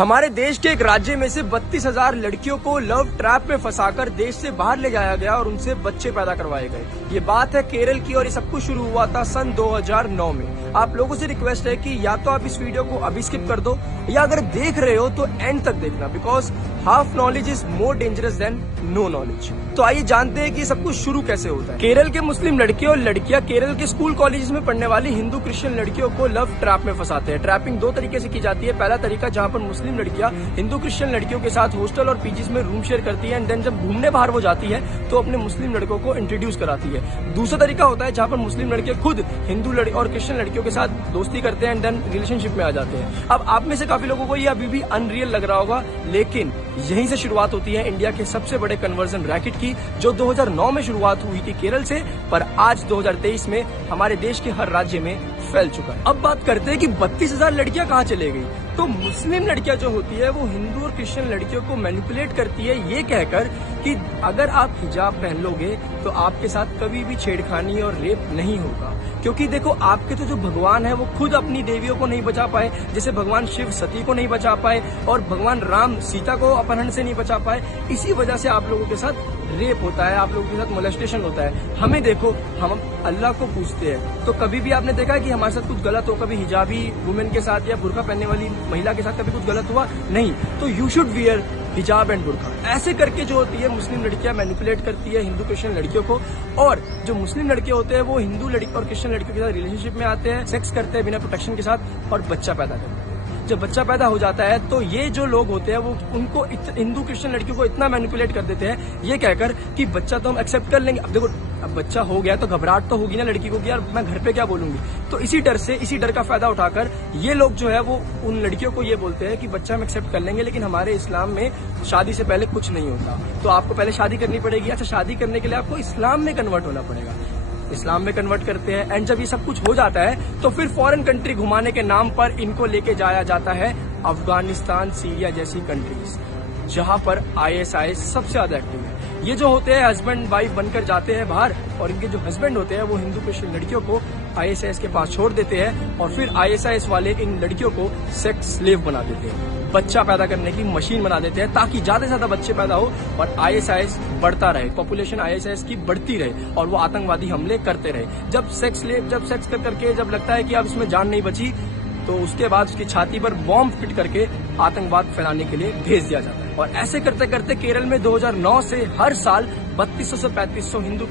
हमारे देश के एक राज्य में से 32,000 लड़कियों को लव ट्रैप में फंसाकर देश से बाहर ले जाया गया और उनसे बच्चे पैदा करवाए गए। ये बात है केरल की और ये सब कुछ शुरू हुआ था सन 2009 में। आप लोगों से रिक्वेस्ट है कि या तो आप इस वीडियो को अभी स्किप कर दो या अगर देख रहे हो तो एंड तक देखना, because half knowledge is more dangerous than no knowledge. तो आइए जानते हैं कि सब कुछ शुरू कैसे होता है। केरल के मुस्लिम लड़के और लड़कियां केरल के स्कूल कॉलेजेस में पढ़ने वाली हिंदू क्रिश्चियन लड़कियों को लव ट्रैप में फंसाते हैं। ट्रैपिंग दो तरीके से की जाती है। पहला तरीका जहां पर मुस्लिम लड़कियां हिंदू क्रिश्चियन लड़कियों के साथ हॉस्टल और पीजीज में रूम शेयर करती है एंड देन जब घूमने बाहर वो जाती है तो अपने मुस्लिम लड़कों को इंट्रोड्यूस कराती है। दूसरा तरीका होता है जहां पर मुस्लिम लड़के खुद हिंदू और क्रिश्चियन लड़कियों के साथ दोस्ती करते हैं एंड देन रिलेशनशिप में आ जाते हैं। अब आप में से काफी लोगों को ये अभी भी अनरियल लग रहा होगा, लेकिन यहीं से शुरुआत होती है इंडिया के सबसे बड़े कन्वर्जन रैकेट की, जो 2009 में शुरुआत हुई थी केरल से, पर आज 2023 में हमारे देश के हर राज्य में फैल चुका है। अब बात करते हैं कि 32,000 लड़कियां कहां चले गई। तो मुस्लिम लड़कियां जो होती है वो हिंदू और क्रिश्चियन लड़कियों को मैनिपुलेट करती है ये कहकर कि अगर आप हिजाब पहन लोगे तो आपके साथ कभी भी छेड़खानी और रेप नहीं होगा। क्योंकि देखो, आपके तो जो भगवान है वो खुद अपनी देवियों को नहीं बचा पाए, जैसे भगवान शिव सती को नहीं बचा पाए और भगवान राम सीता को अपहरण से नहीं बचा पाए। इसी वजह से आप लोगों के साथ रेप होता है, आप लोगों के साथ मोलेस्टेशन होता है। हमें देखो, हम अल्लाह को पूछते हैं, तो कभी भी आपने देखा है कि हमारे साथ कुछ गलत हो, कभी हिजाबी वुमेन के साथ या बुर्का पहनने वाली महिला के साथ कभी कुछ गलत हुआ? नहीं। तो यू शुड वियर हिजाब एंड बुर्का। ऐसे करके जो होती है मुस्लिम लड़कियां मैनिपुलेट करती है हिंदू क्रिश्चियन लड़कियों को, और जो मुस्लिम लड़के होते हैं वो हिंदू लड़की और क्रिश्चियन लड़कियों के साथ रिलेशनशिप में आते हैं, सेक्स करते हैं बिना प्रोटेक्शन के साथ और बच्चा पैदा करते हैं। जब बच्चा पैदा हो जाता है तो ये जो लोग होते हैं वो उनको हिंदू क्रिश्चियन लड़कियों को इतना मैनिपुलेट कर देते हैं ये कहकर कि बच्चा तो हम एक्सेप्ट कर लेंगे। अब देखो, अब बच्चा हो गया तो घबराहट तो होगी ना लड़की को कि यार मैं घर पे क्या बोलूंगी। तो इसी डर का फायदा उठाकर ये लोग जो है वो उन लड़कियों को ये बोलते हैं कि बच्चा हम एक्सेप्ट कर लेंगे, लेकिन हमारे इस्लाम में शादी से पहले कुछ नहीं होता, तो आपको पहले शादी करनी पड़ेगी। अच्छा, शादी करने के लिए आपको इस्लाम में कन्वर्ट होना पड़ेगा। इस्लाम में कन्वर्ट करते हैं एंड जब ये सब कुछ हो जाता है तो फिर फॉरेन कंट्री घुमाने के नाम पर इनको लेके जाया जाता है अफगानिस्तान, सीरिया जैसी कंट्रीज, जहां पर ISIS सबसे ज्यादा एक्टिव है। ये जो होते हैं हस्बैंड वाइफ बनकर जाते हैं बाहर और इनके जो हस्बैंड होते हैं वो हिंदू क्रिश्चियन लड़कियों को ISIS के पास छोड़ देते हैं और फिर ISIS वाले इन लड़कियों को सेक्स स्लेव बना देते हैं, बच्चा पैदा करने की मशीन बना देते हैं, ताकि ज्यादा से ज्यादा बच्चे पैदा हो और ISIS बढ़ता रहे, पॉपुलेशन ISIS की बढ़ती रहे और वो आतंकवादी हमले करते रहे। जब सेक्स कर करके जब लगता है कि अब इसमें जान नहीं बची तो उसके बाद उसकी छाती पर बॉम्ब फिट करके आतंकवाद फैलाने के लिए भेज दिया जाता है। और ऐसे करते करते केरल में 2009 से हर साल 3200 से 3500 हिंदू